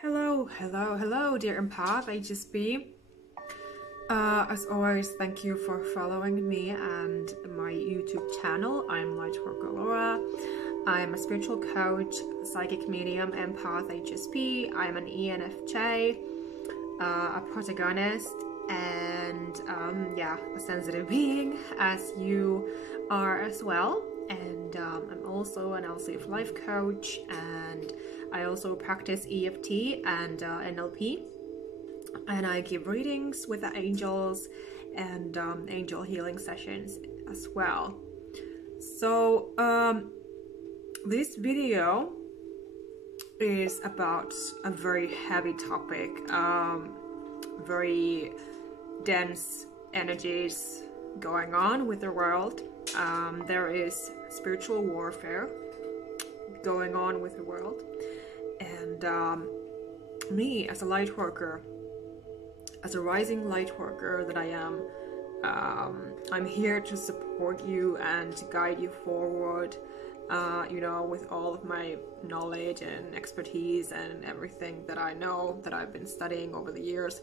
Hello, dear Empath, HSP. As always, thank you for following me and my YouTube channel. I'm Lightworker Laura. I'm a spiritual coach, psychic medium, empath, HSP. I'm an ENFJ, a protagonist, and a sensitive being, as you are as well. And I'm also an LCF life coach, and I also practice EFT and NLP, and I give readings with the angels and angel healing sessions as well. So this video is about a very heavy topic, very dense energies going on with the world. There is spiritual warfare going on with the world, and me as a light worker, as a rising light worker that I am, I'm here to support you and to guide you forward, with all of my knowledge and expertise and everything that I know, that I've been studying over the years,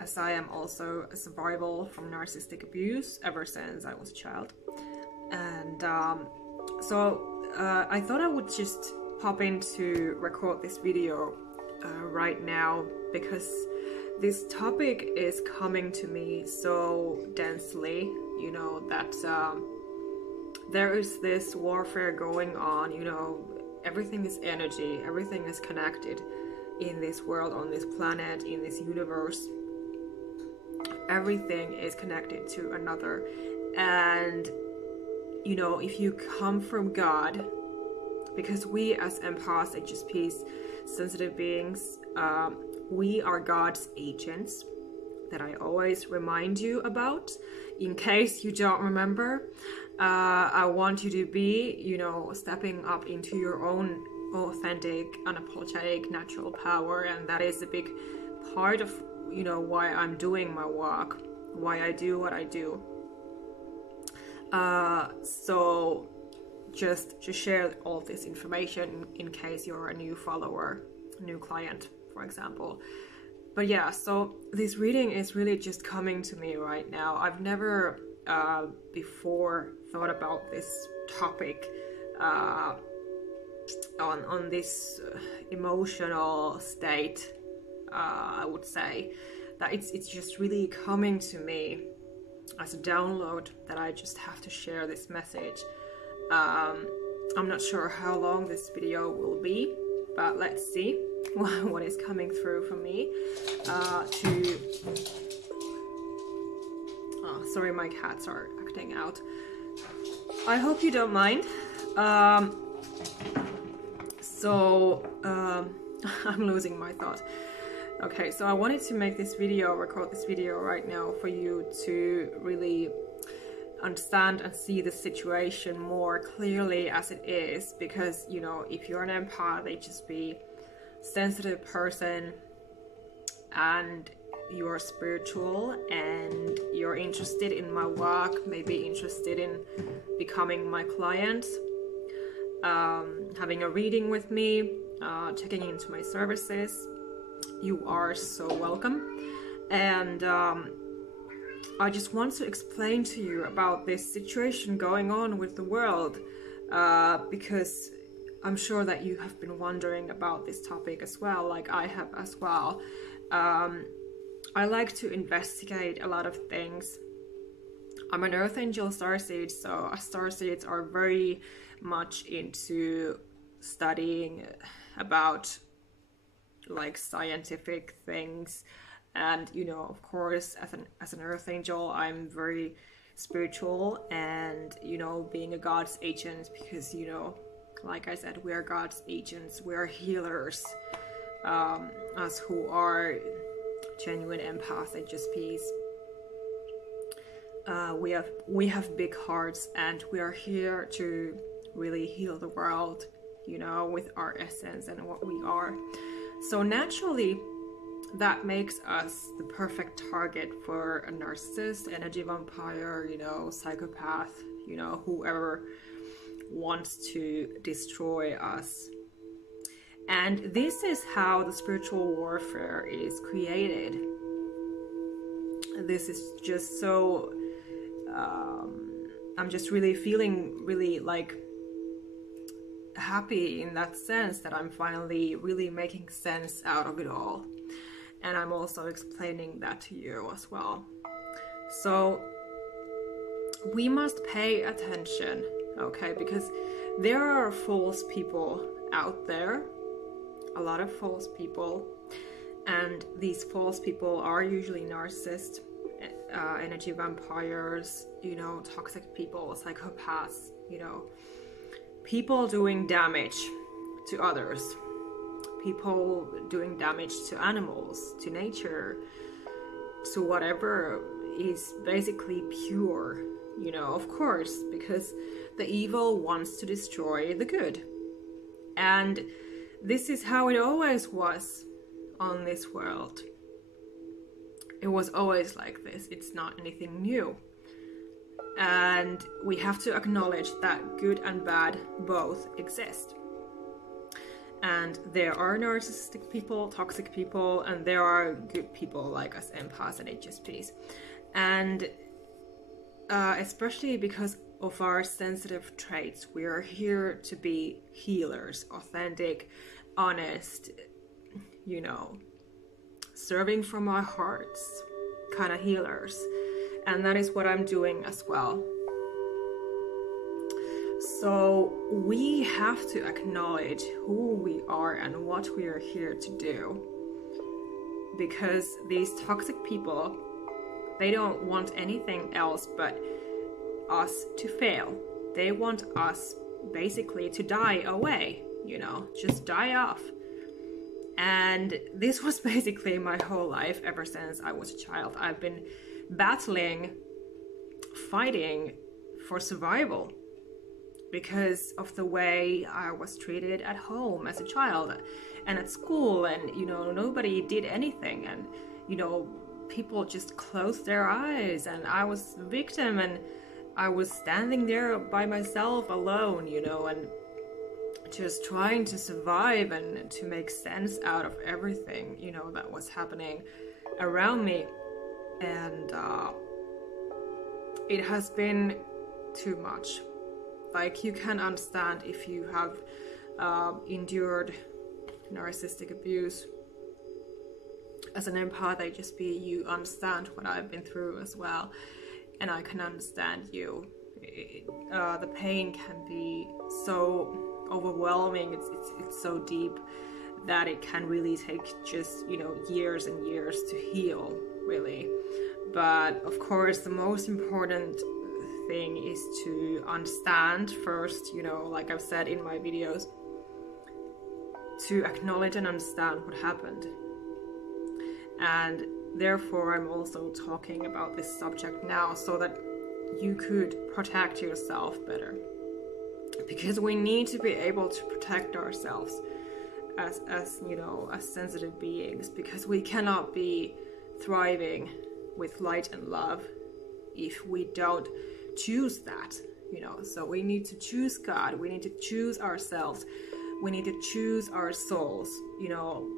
as I am also a survival from narcissistic abuse ever since I was a child. And I thought I would just pop in to record this video right now, because this topic is coming to me so densely, that there is this warfare going on. Everything is energy, everything is connected in this world, on this planet, in this universe. Everything is connected to another, and if you come from God, because we as empaths, HSPs, sensitive beings, we are God's agents, that I always remind you about, in case you don't remember. I want you to be, stepping up into your own authentic, unapologetic, natural power, and that is a big part of, why I'm doing my work, why I do what I do. So just to share all this information in case you're a new follower, new client, for example. But yeah, so this reading is really just coming to me right now. I've never before thought about this topic on this emotional state. I would say that it's just really coming to me as a download, that I just have to share this message. I'm not sure how long this video will be, but let's see what is coming through for me. Sorry, my cats are acting out. I hope you don't mind. I'm losing my thought. Okay, so I wanted to make this video, record this video right now for you to really understand and see the situation more clearly as it is, because if you're an empath, HSP, sensitive person, and you're spiritual and you're interested in my work, maybe interested in becoming my client, having a reading with me, checking into my services, you are so welcome. And I just want to explain to you about this situation going on with the world, because I'm sure that you have been wondering about this topic as well, like I have as well. I like to investigate a lot of things. I'm an Earth Angel Starseed, so Starseeds are very much into studying about like scientific things. And of course, as an Earth Angel, I'm very spiritual, and being a God's agent, because like I said, we are God's agents, we are healers, us who are genuine empaths, HSPs. We have big hearts, and we are here to really heal the world, with our essence and what we are. So naturally, that makes us the perfect target for a narcissist, energy vampire, psychopath, whoever wants to destroy us. And this is how the spiritual warfare is created. This is just so, I'm just really feeling really like happy in that sense that I'm finally really making sense out of it all. And I'm also explaining that to you as well. So we must pay attention, okay? Because there are false people out there, a lot of false people, and these false people are usually narcissists, energy vampires, you know, toxic people, psychopaths, you know, people doing damage to others, people doing damage to animals, to nature, to whatever is basically pure, you know, of course, because the evil wants to destroy the good. And this is how it always was on this world. It was always like this. It's not anything new. And we have to acknowledge that good and bad both exist. And there are narcissistic people, toxic people, and there are good people like us empaths and HSPs. And especially because of our sensitive traits, we are here to be healers, authentic, honest, you know, serving from our hearts kind of healers. And that is what I'm doing as well. So we have to acknowledge who we are and what we are here to do. Because these toxic people, they don't want anything else but us to fail. They want us basically to die away, you know, just die off. And this was basically my whole life ever since I was a child. I've been battling, fighting for survival because of the way I was treated at home as a child and at school, and you know, nobody did anything, and you know, people just closed their eyes, and I was the victim, and I was standing there by myself alone, you know, and just trying to survive and to make sense out of everything, you know, that was happening around me. And it has been too much. Like, you can understand if you have endured narcissistic abuse. As an empath, HSP, you understand what I've been through as well, and I can understand you. The pain can be so overwhelming, it's so deep that it can really take just, you know, years and years to heal, really. But of course, the most important thing is to understand first, you know, like I've said in my videos, to acknowledge and understand what happened. And therefore I'm also talking about this subject now so that you could protect yourself better. Because we need to be able to protect ourselves as you know, as sensitive beings, because we cannot be thriving with light and love if we don't choose that, you know. So we need to choose God, we need to choose ourselves, we need to choose our souls, you know,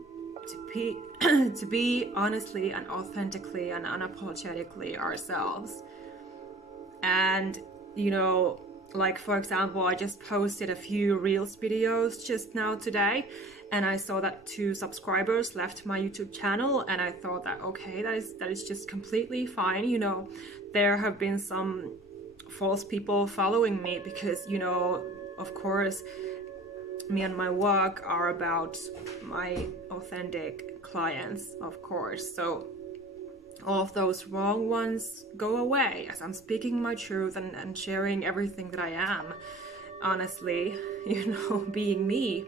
to be honestly and authentically and unapologetically ourselves. And you know, like for example, I just posted a few Reels videos just now today, and I saw that 2 subscribers left my YouTube channel, and I thought that, okay, that is just completely fine. You know, there have been some false people following me because, you know, of course, me and my work are about my authentic clients, of course. So all of those wrong ones go away as I'm speaking my truth and sharing everything that I am, honestly, you know, being me.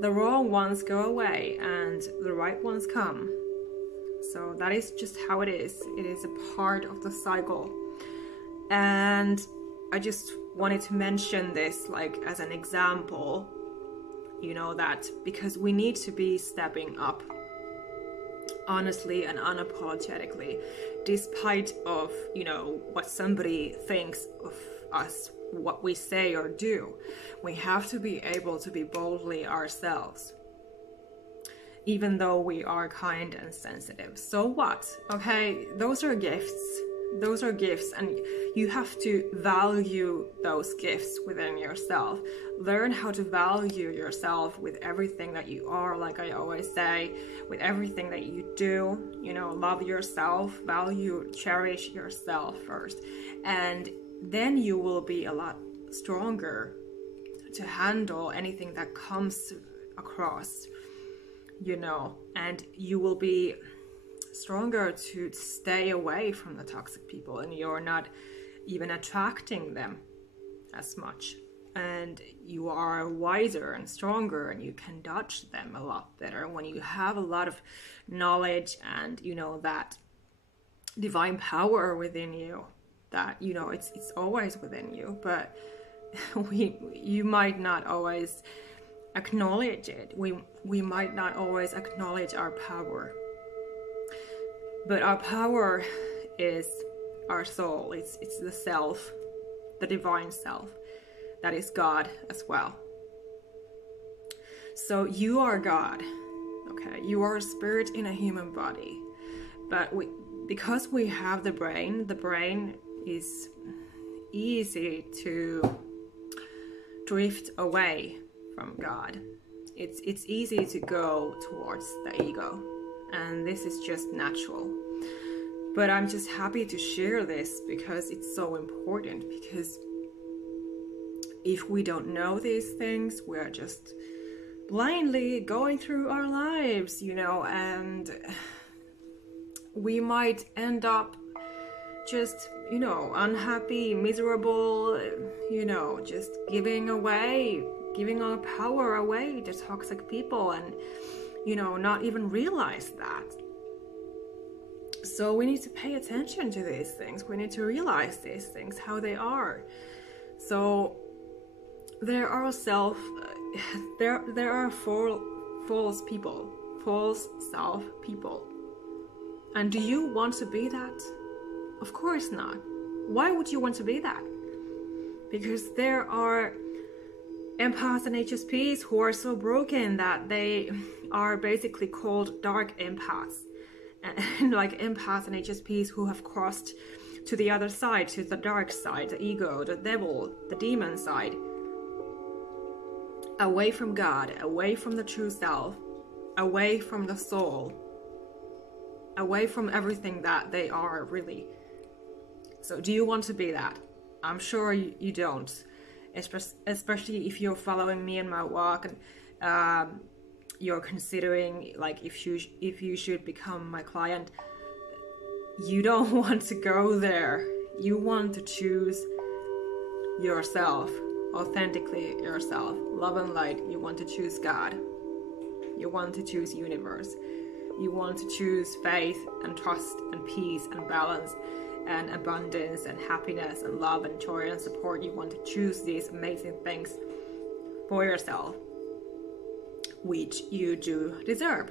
The wrong ones go away and the right ones come. So that is just how it is. It is a part of the cycle. And I just wanted to mention this like as an example, you know, that because we need to be stepping up honestly and unapologetically, despite of, you know, what somebody thinks of us, what we say or do. We have to be able to be boldly ourselves. even though we are kind and sensitive. So what? Okay, those are gifts. Those are gifts, and you have to value those gifts within yourself. Learn how to value yourself with everything that you are, like I always say, with everything that you do. You know, love yourself, value, cherish yourself first, and then you will be a lot stronger to handle anything that comes across, you know, and you will be stronger to stay away from the toxic people, and you're not even attracting them as much, and you are wiser and stronger, and you can dodge them a lot better when you have a lot of knowledge and, you know, that divine power within you, that, you know, it's always within you, but you might not always acknowledge it. We might not always acknowledge our power. But our power is our soul. It's the self, the divine self, that is God as well. So you are God, okay? You are a spirit in a human body. But because we have the brain is easy to drift away from God. It's easy to go towards the ego. And this is just natural. But I'm just happy to share this because it's so important, because if we don't know these things, we're just blindly going through our lives, you know, and we might end up just, you know, unhappy, miserable, you know, just giving our power away to toxic people, and, you know, not even realize that. So we need to pay attention to these things. We need to realize these things, how they are. So there are false people, false self people. And do you want to be that? Of course not. Why would you want to be that? Because there are empaths and HSPs who are so broken that they are basically called dark empaths. And like empaths and HSPs who have crossed to the other side, to the dark side, the ego, the devil, the demon side. Away from God, away from the true self, away from the soul, away from everything that they are really. So do you want to be that? I'm sure you don't. Especially if you're following me in my walk, and you're considering like if you should become my client. You don't want to go there. You want to choose yourself, authentically yourself, love and light. You want to choose God. You want to choose universe. You want to choose faith and trust and peace and balance and abundance and happiness and love and joy and support. You want to choose these amazing things for yourself, which you do deserve.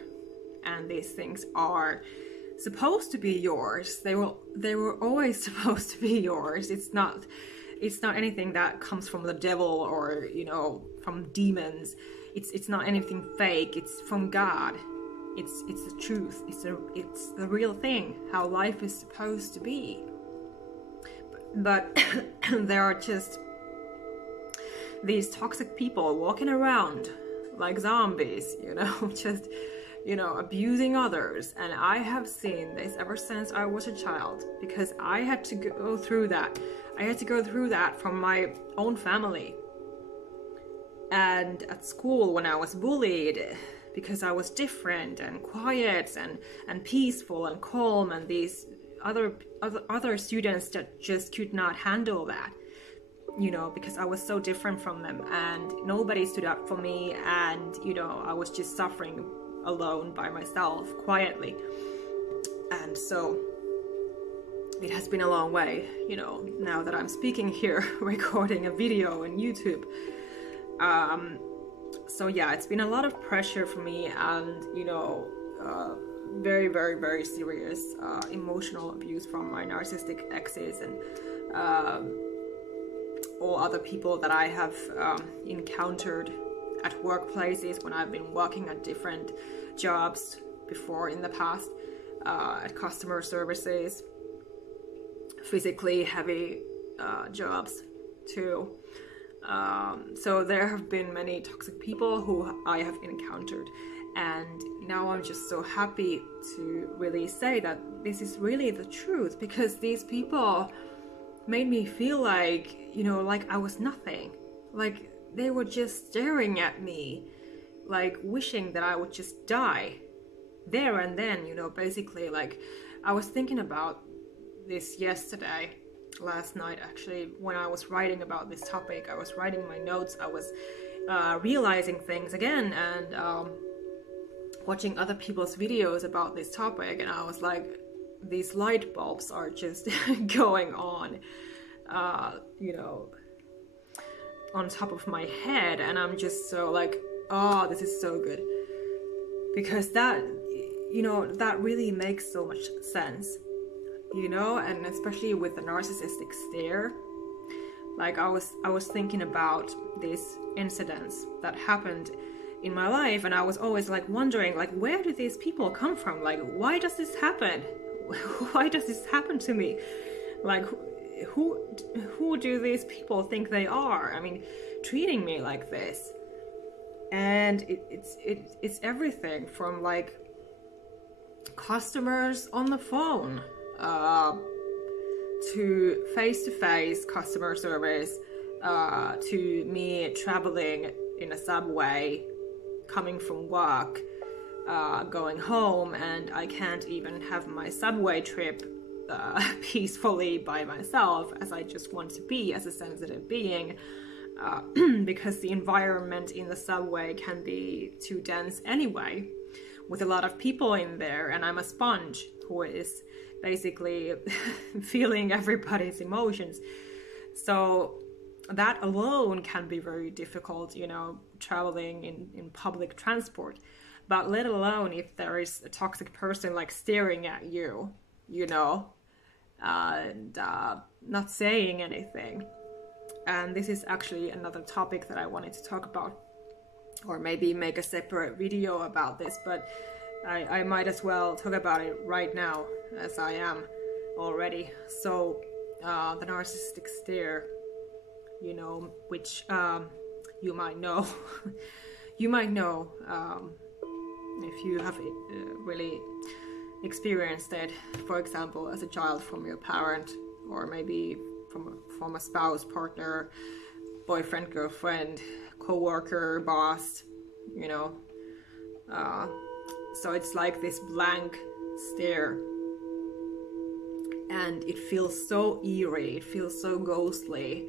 And these things are supposed to be yours. They were always supposed to be yours. It's not anything that comes from the devil or, you know, from demons. It's not anything fake. It's from God. It's the truth. It's the real thing, how life is supposed to be. But there are just these toxic people walking around like zombies, you know, just, you know, abusing others. And I have seen this ever since I was a child, because I had to go through that. I had to go through that from my own family. And at school, when I was bullied, because I was different and quiet and peaceful and calm, and these other students that just could not handle that, you know, because I was so different from them, and nobody stood up for me, and, you know, I was just suffering alone by myself, quietly. And so it has been a long way, you know, now that I'm speaking here, recording a video on YouTube. So yeah, it's been a lot of pressure for me, and, you know, very, very, very serious emotional abuse from my narcissistic exes and all other people that I have encountered at workplaces when I've been working at different jobs before in the past, at customer services, physically heavy jobs too. So there have been many toxic people who I have encountered, and now I'm just so happy to really say that this is really the truth, because these people made me feel like, you know, like I was nothing. Like they were just staring at me, like wishing that I would just die there and then, you know, basically. Like I was thinking about this last night actually, when I was writing about this topic. I was writing my notes, I was realizing things again, and watching other people's videos about this topic, and I was like, these light bulbs are just going on, you know, on top of my head, and I'm just so like, oh, this is so good, because that, you know, that really makes so much sense, you know. And especially with the narcissistic stare, like I was thinking about these incidents that happened in my life, and I was always like wondering, like, where do these people come from? Like, why does this happen? Why does this happen to me? Like, who do these people think they are? I mean, treating me like this. And it's everything from like customers on the phone, to face-to-face customer service, to me traveling in a subway, coming from work, going home, and I can't even have my subway trip peacefully by myself, as I just want to be as a sensitive being, because the environment in the subway can be too dense anyway, with a lot of people in there, and I'm a sponge who is basically feeling everybody's emotions. So that alone can be very difficult, you know, traveling in public transport. But let alone if there is a toxic person like staring at you, you know, and not saying anything. And this is actually another topic that I wanted to talk about, or maybe make a separate video about this, but I might as well talk about it right now, as I am already. So the narcissistic stare, you know, which you might know you might know if you have really experienced it, for example, as a child from your parent, or maybe from a spouse, partner, boyfriend, girlfriend, co-worker, boss, you know. So it's like this blank stare, and it feels so eerie, it feels so ghostly.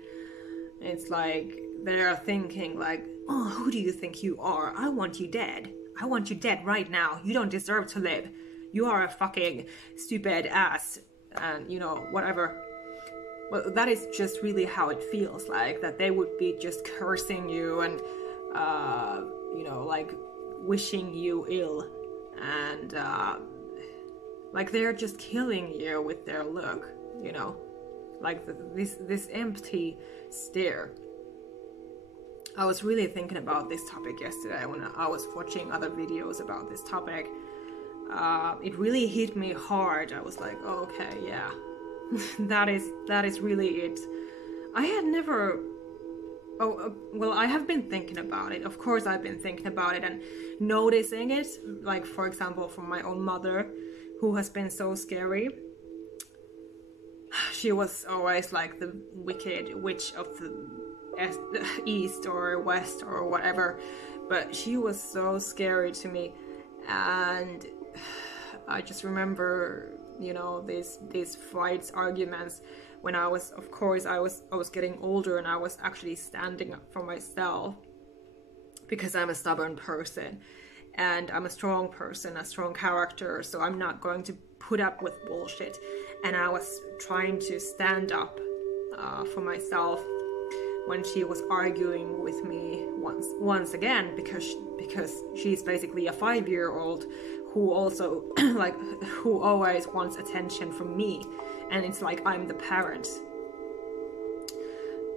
It's like they're thinking like, oh, who do you think you are? I want you dead. I want you dead right now. You don't deserve to live. You are a fucking stupid ass, and you know, whatever. Well, that is just really how it feels like, that they would be just cursing you and, you know, like wishing you ill, and like they're just killing you with their look, you know, like this empty stare. I was really thinking about this topic yesterday when I was watching other videos about this topic. It really hit me hard. I was like, oh, okay, yeah. that is really it. I had never, well, I have been thinking about it. Of course, I've been thinking about it and noticing it, like, for example, from my own mother, who has been so scary. She was always like the wicked witch of the east or west or whatever, but she was so scary to me. And I just remember, you know, these fights, arguments, when I was, of course, I was getting older, and I was actually standing up for myself, because I'm a stubborn person, and I'm a strong person, a strong character, so I'm not going to put up with bullshit. And I was trying to stand up for myself when she was arguing with me once again, because she's basically a 5-year-old who also like who always wants attention from me, and it's like I'm the parent.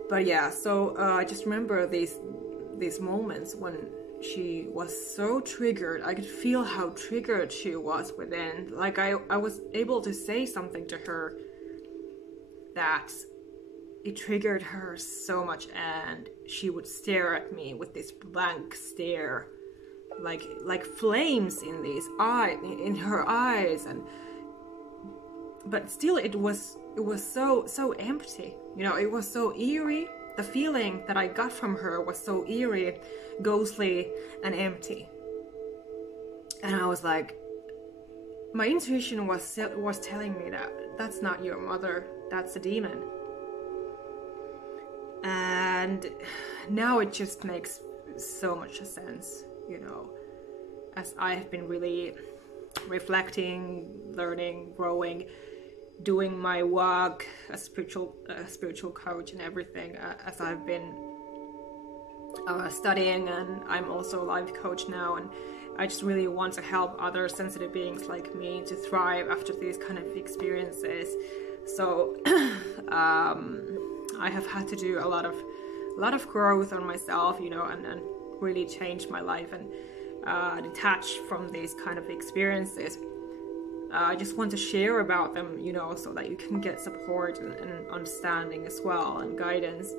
But yeah, so I just remember these these moments when she was so triggered. I could feel how triggered she was within. Like I was able to say something to her that it triggered her so much, and she would stare at me with this blank stare, like flames in these eyes, in her eyes, but still it was so empty. You know, it was so eerie. The feeling that I got from her was so eerie, ghostly, and empty. And I was like, my intuition was telling me that that's not your mother, that's a demon. And now it just makes so much sense, you know, as I have been really reflecting, learning, growing, doing my work as spiritual coach and everything, as I've been studying, and I'm also a life coach now, and I just really want to help other sensitive beings like me to thrive after these kind of experiences. So I have had to do a lot of growth on myself, you know, and really change my life and detach from these kind of experiences. I just want to share about them, you know, so that you can get support and understanding as well, and guidance.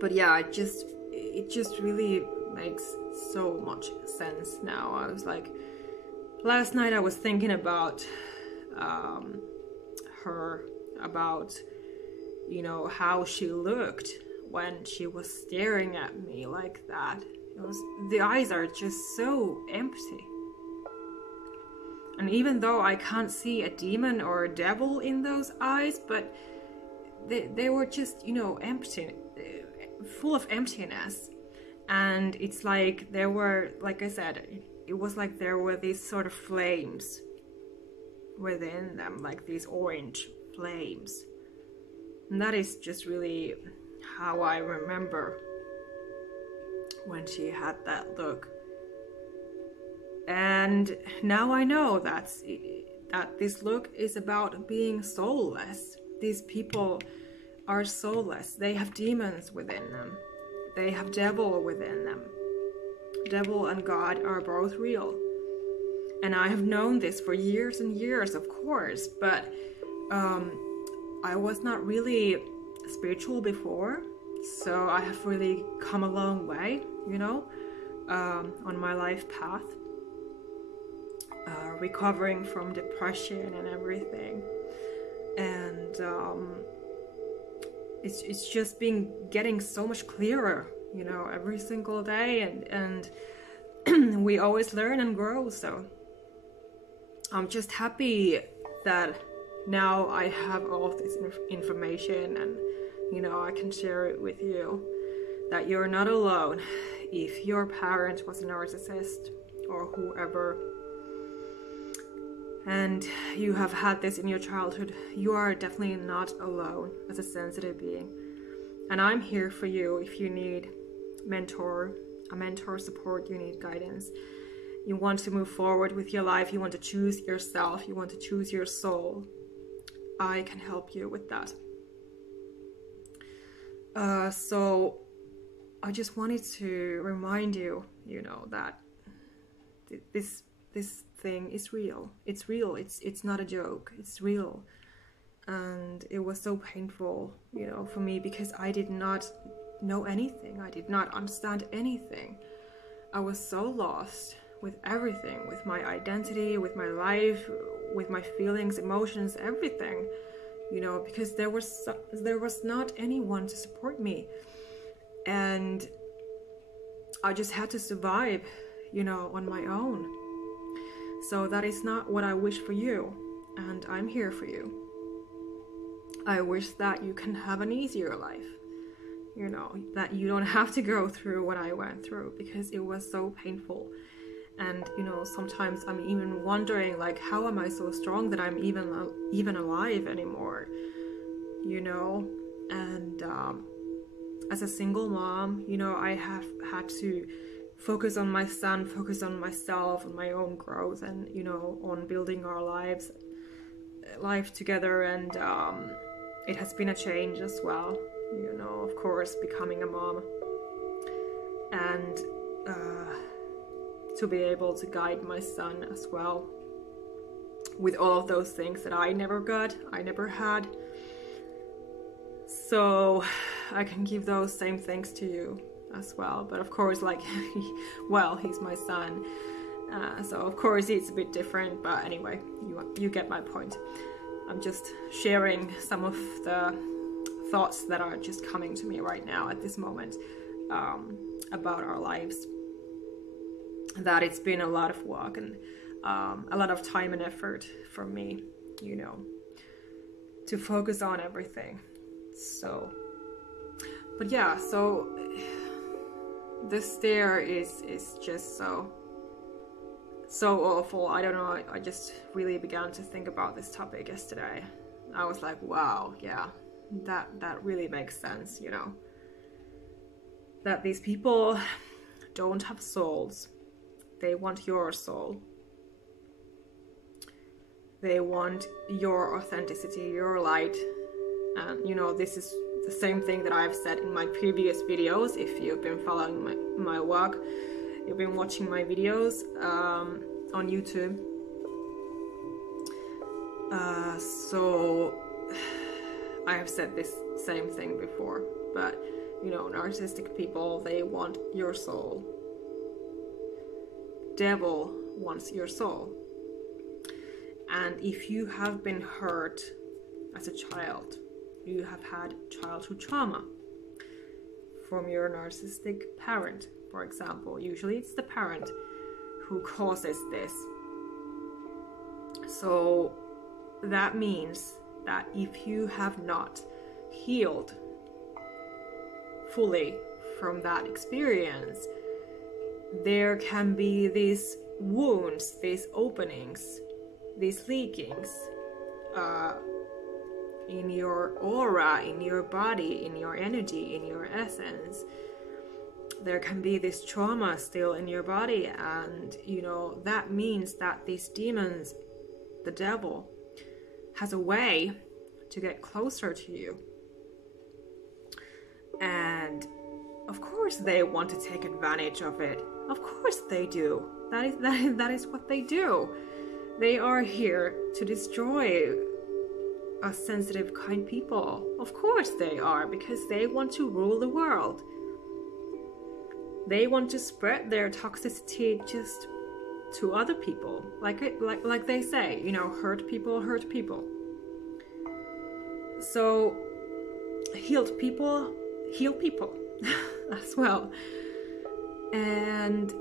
But yeah, it just really makes so much sense now. I was like, last night I was thinking about her, about, you know, how she looked when she was staring at me like that. The eyes are just so empty. And even though I can't see a demon or a devil in those eyes, but they were just, you know, empty, full of emptiness. And it's like there were, like I said, it was like there were these sort of flames within them, like these orange flames. And that is just really how I remember when she had that look. And now I know that this look is about being soulless. These people are soulless. They have demons within them. They have devil within them. Devil and God are both real. And I have known this for years and years, of course, but I was not really spiritual before, so I have really come a long way, you know, on my life path. Recovering from depression and everything, and it's just been getting so much clearer, you know, every single day, and we always learn and grow. So I'm just happy that now I have all of this information, and you know, I can share it with you, that you're not alone. If your parent was a narcissist or whoever, and you have had this in your childhood, you are definitely not alone as a sensitive being. And I'm here for you if you need a mentor support, you need guidance, you want to move forward with your life, you want to choose yourself, you want to choose your soul. I can help you with that. So I just wanted to remind you, you know, that this thing is real. It's real. It's not a joke. It's real. And it was so painful, you know, for me, because I did not know anything. I did not understand anything. I was so lost with everything, with my identity, with my life, with my feelings, emotions, everything, you know, because there was not anyone to support me, and I just had to survive, you know, on my own. So that is not what I wish for you, and I'm here for you. I wish that you can have an easier life, you know, that you don't have to go through what I went through, because it was so painful. And, you know, sometimes I'm even wondering, like, how am I so strong that I'm even alive anymore, you know? And as a single mom, you know, I have had to focus on my son, focus on myself, on my own growth, and, you know, on building our life together. And it has been a change as well, you know, of course, becoming a mom. and to be able to guide my son as well with all of those things that I never got, I never had. So I can give those same things to you as well. But of course, like, well, he's my son. So of course it's a bit different, but anyway, you get my point. I'm just sharing some of the thoughts that are just coming to me right now at this moment about our lives. That it's been a lot of work and a lot of time and effort for me, you know, to focus on everything. So, but yeah, so this stare is just so awful. I don't know, I just really began to think about this topic yesterday. I was like, wow, yeah, that really makes sense, you know, that these people don't have souls. They want your soul. They want your authenticity, your light. And you know, this is the same thing that I've said in my previous videos. If you've been following my work, you've been watching my videos on YouTube. So I have said this same thing before, but you know, narcissistic people, they want your soul. Devil wants your soul. And if you have been hurt as a child, you have had childhood trauma from your narcissistic parent, for example. Usually it's the parent who causes this. So that means that if you have not healed fully from that experience, there can be these wounds, these openings, these leakings in your aura, in your body, in your energy, in your essence. There can be this trauma still in your body, and you know, that means that these demons, the devil, has a way to get closer to you. And of course they want to take advantage of it. Of course they do. That is what they do. They are here to destroy us sensitive, kind people. Of course they are, because they want to rule the world. They want to spread their toxicity just to other people. Like they say, you know, hurt people hurt people. So healed people heal people as well. And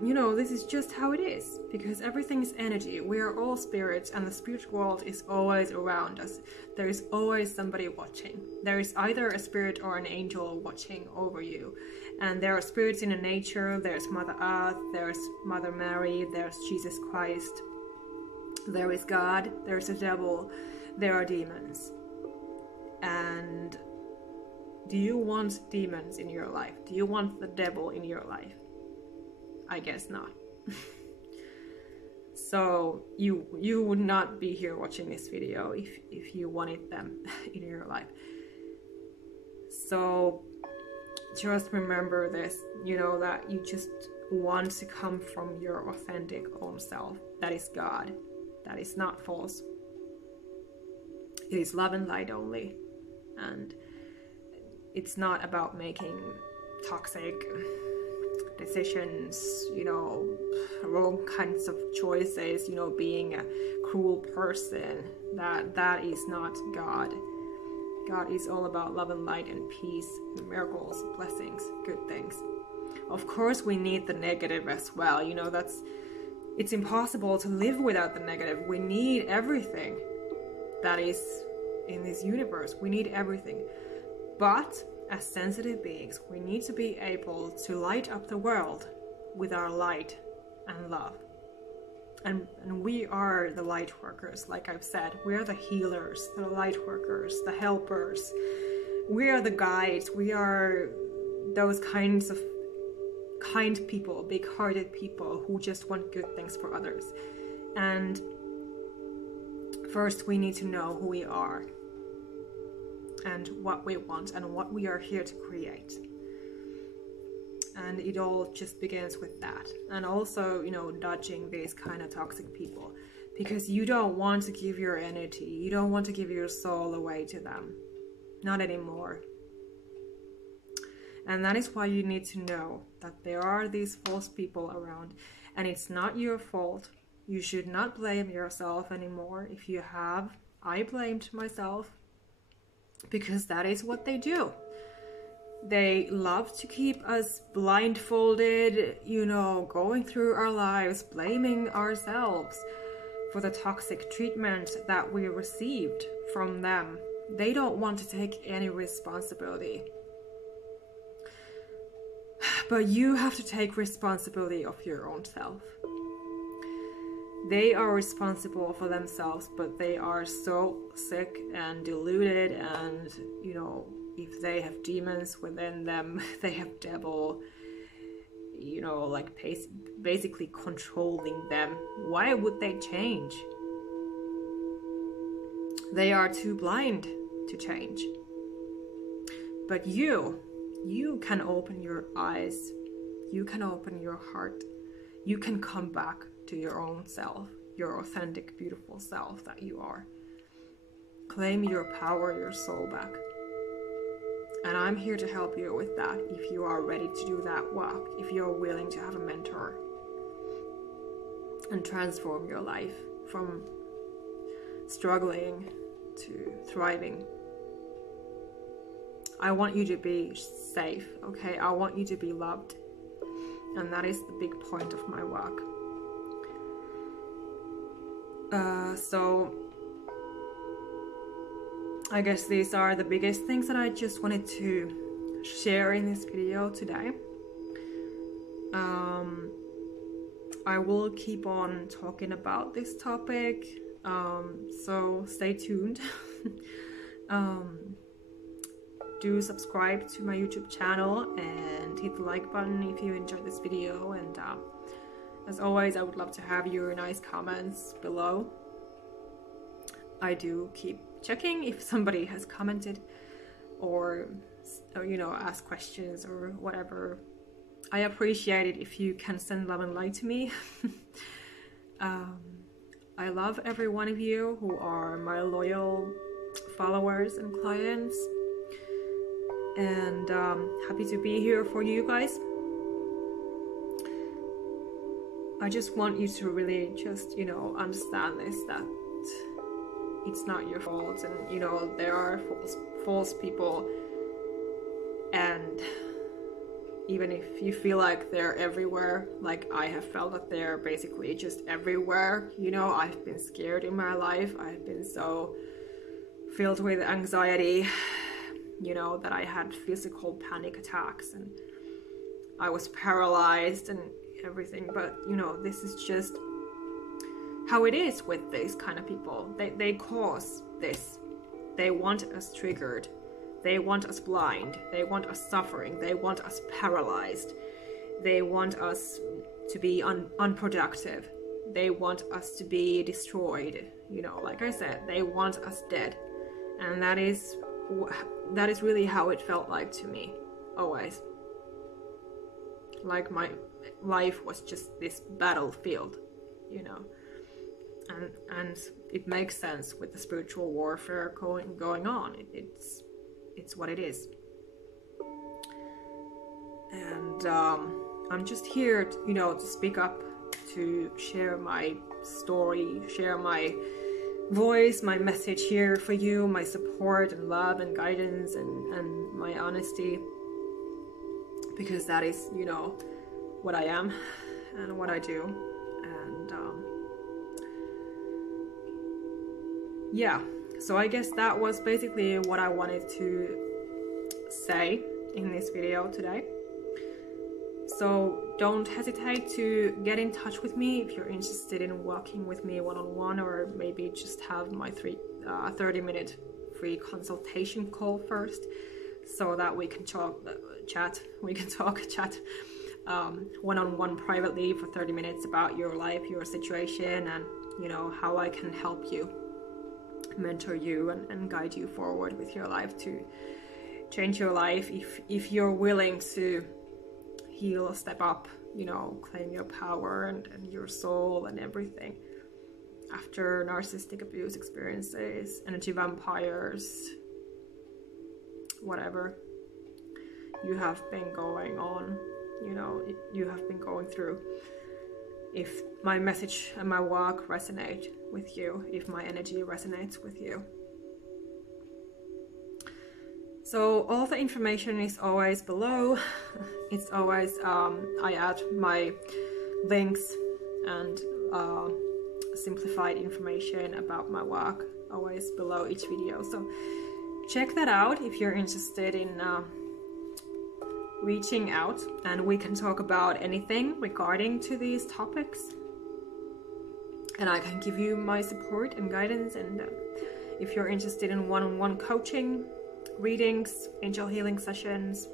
you know, this is just how it is, because everything is energy. We are all spirits, and the spiritual world is always around us. There is always somebody watching. There is either a spirit or an angel watching over you. And there are spirits in the nature. There's Mother Earth, there's Mother Mary, there's Jesus Christ. There is God, there's a devil, there are demons. And do you want demons in your life? Do you want the devil in your life? I guess not. So you would not be here watching this video if you wanted them in your life. So just remember this, you know, that you just want to come from your authentic own self. That is God. That is not false. It is love and light only. And it's not about making toxic decisions, you know, wrong kinds of choices, you know, being a cruel person. That is not God. God is all about love and light and peace, miracles, blessings, good things. Of course we need the negative as well, you know, it's impossible to live without the negative. We need everything that is in this universe. We need everything. But as sensitive beings, we need to be able to light up the world with our light and love. And we are the light workers, like I've said. We are the healers, the light workers, the helpers. We are the guides. We are those kinds of kind people, big-hearted people who just want good things for others. And first we need to know who we are and what we want and what we are here to create. And it all just begins with that. And also, you know, dodging these kind of toxic people, because you don't want to give your energy, you don't want to give your soul away to them. Not anymore. And that is why you need to know that there are these false people around, and it's not your fault. You should not blame yourself anymore. If you have, I blamed myself, because that is what they do. They love to keep us blindfolded, you know, going through our lives, blaming ourselves for the toxic treatment that we received from them. They don't want to take any responsibility. But you have to take responsibility of your own self. They are responsible for themselves, but they are so sick and deluded, and, you know, if they have demons within them, they have devil, you know, like basically controlling them. Why would they change? They are too blind to change. But you can open your eyes, you can open your heart, you can come back to your own self, your authentic, beautiful self that you are. Claim your power, your soul back. And I'm here to help you with that if you are ready to do that work, if you're willing to have a mentor and transform your life from struggling to thriving. I want you to be safe, okay? I want you to be loved. And that is the big point of my work. So I guess these are the biggest things that I just wanted to share in this video today. I will keep on talking about this topic, so stay tuned. Do subscribe to my YouTube channel and hit the like button if you enjoyed this video, and as always, I would love to have your nice comments below. I do keep checking if somebody has commented or you know, ask questions or whatever. I appreciate it if you can send love and light to me. I love every one of you who are my loyal followers and clients, and happy to be here for you guys. I just want you to really just, you know, understand this, that it's not your fault, and, you know, there are false people, and even if you feel like they're everywhere, like I have felt that they're basically just everywhere, you know, I've been scared in my life, I've been so filled with anxiety, you know, that I had physical panic attacks, and I was paralyzed and everything. But, you know, this is just how it is with these kind of people. They cause this. They want us triggered. They want us blind. They want us suffering. They want us paralyzed. They want us to be unproductive. They want us to be destroyed. You know, like I said, they want us dead. And that is really how it felt like to me, always. Like my life was just this battlefield, you know. And it makes sense with the spiritual warfare going on. It's what it is. And I'm just here to, you know, to speak up, to share my story, share my voice, my message here for you, my support and love and guidance and my honesty, because that is, you know, what I am and what I do. And yeah, so I guess that was basically what I wanted to say in this video today. So don't hesitate to get in touch with me if you're interested in working with me one-on-one, or maybe just have my 30-minute free consultation call first, so that we can chat one-on-one privately for 30 minutes about your life, your situation, and, you know, how I can help you, mentor you, and guide you forward with your life to change your life if you're willing to heal, step up, you know, claim your power and your soul and everything. After narcissistic abuse experiences, energy vampires, whatever you have been going on, you know, you have been going through. If my message and my work resonate with you, if my energy resonates with you. So all the information is always below. It's always, I add my links and simplified information about my work always below each video. So check that out if you're interested in reaching out, and we can talk about anything regarding to these topics, and I can give you my support and guidance. And if you're interested in one-on-one coaching, readings, angel healing sessions,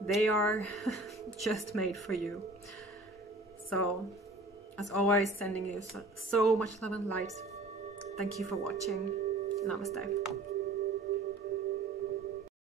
they are just made for you. So as always, sending you so much love and light. Thank you for watching. Namaste.